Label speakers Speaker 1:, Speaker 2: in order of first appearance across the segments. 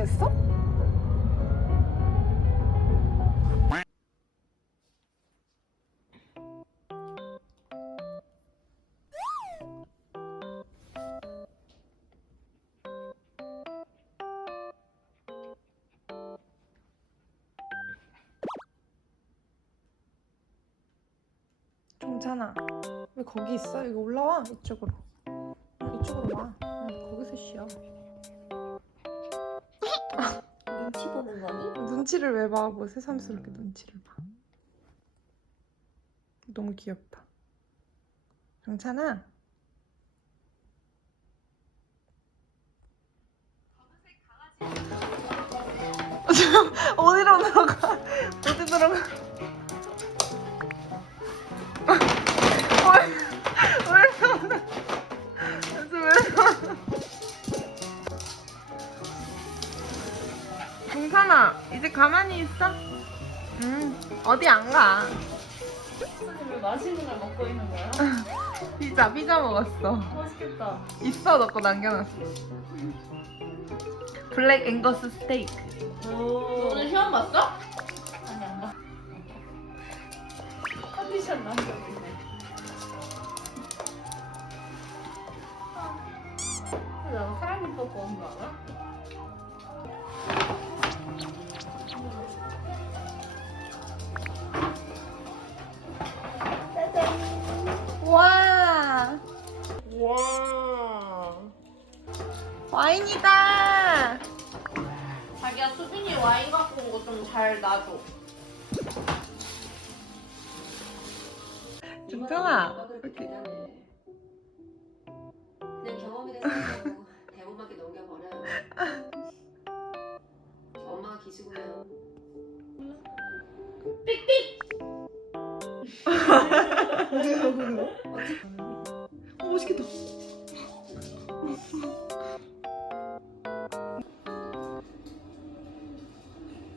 Speaker 1: 했어? 정찬아 왜 거기 있어? 여기 올라와 이쪽으로 이쪽으로 와 아, 거기서 쉬어
Speaker 2: 눈치 보는 거니?
Speaker 1: 눈치를 왜 봐? 뭐 새삼스럽게 눈치를 봐. 너무 귀엽다. 정찬아. 어디로 들어가? 어디 들어가? 동산아 이제 가만히 있어? 응 어디 안 가?
Speaker 2: 왜 맛있는 걸 먹고 있는 거야?
Speaker 1: 피자 피자 먹었어
Speaker 2: 맛있겠다.
Speaker 1: 있어 너거 남겨놨어 블랙 앵거스 스테이크
Speaker 2: 오. 오늘 시험 봤어? 아니 안 봐. 컨디션 남겨있네. 나 사랑니 뽑고 온 거 알아?
Speaker 1: 와 와. 와인이다
Speaker 2: 자기야 수빈이 와인 갖고 온 거 좀 잘 놔줘.
Speaker 3: 그렇게 대단해. 그냥 경험이 됐어요. 대본밖에 넘겨버려요. 기죽으면
Speaker 1: 어, 맛있겠다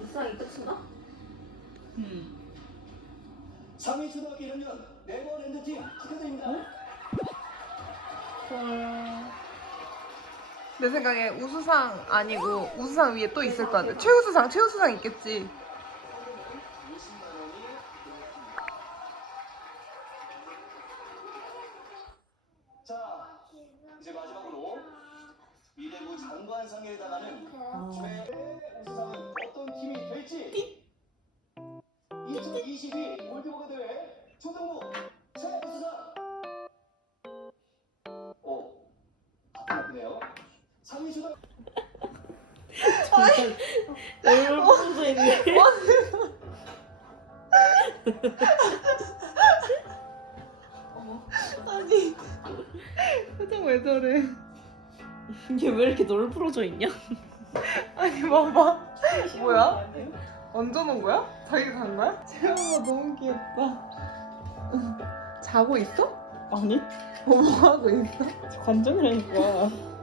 Speaker 3: 무쌍 이득 수나?
Speaker 2: 음.
Speaker 4: 3위 초등학교 1학년 네버 랜드 팀 축하드립니다.
Speaker 1: 내 생각에 우수상 아니고 우수상 위에 또 있을 것 같아. 최우수상 최우수상 있겠지.
Speaker 4: 자, 이제 마지막으로 미래부 장관상에 해당하는 최 우수상은 어떤 팀이 될지 2022 골드버거 대회 초등부 최우수상. 오, 바쁘네요 3위 초등
Speaker 2: 얼굴 부러져 있네.
Speaker 1: 아니 표정 왜 저래
Speaker 2: 이게 왜 이렇게 널 부러져 있냐?
Speaker 1: 아니 봐봐 뭐야? 얹어놓은 거야? 자기가 간 거야? 재영아 너무 귀엽다 자고 있어?
Speaker 2: 아니
Speaker 1: 어, 뭐 하고 있어?
Speaker 2: 관전이라니까.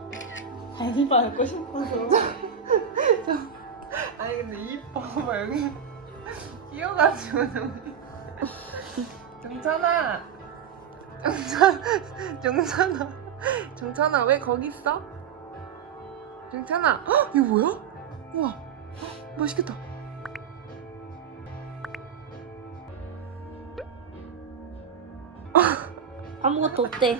Speaker 2: 알바하고 싶어서.
Speaker 1: 아니 근데 입 봐봐 여기 끼어가지고 좀 정찬아 정찬 정찬아 정찬아 왜 거기 있어? 정찬아 헉, 이거 뭐야? 우와 헉, 맛있겠다
Speaker 2: 아무것도 없대.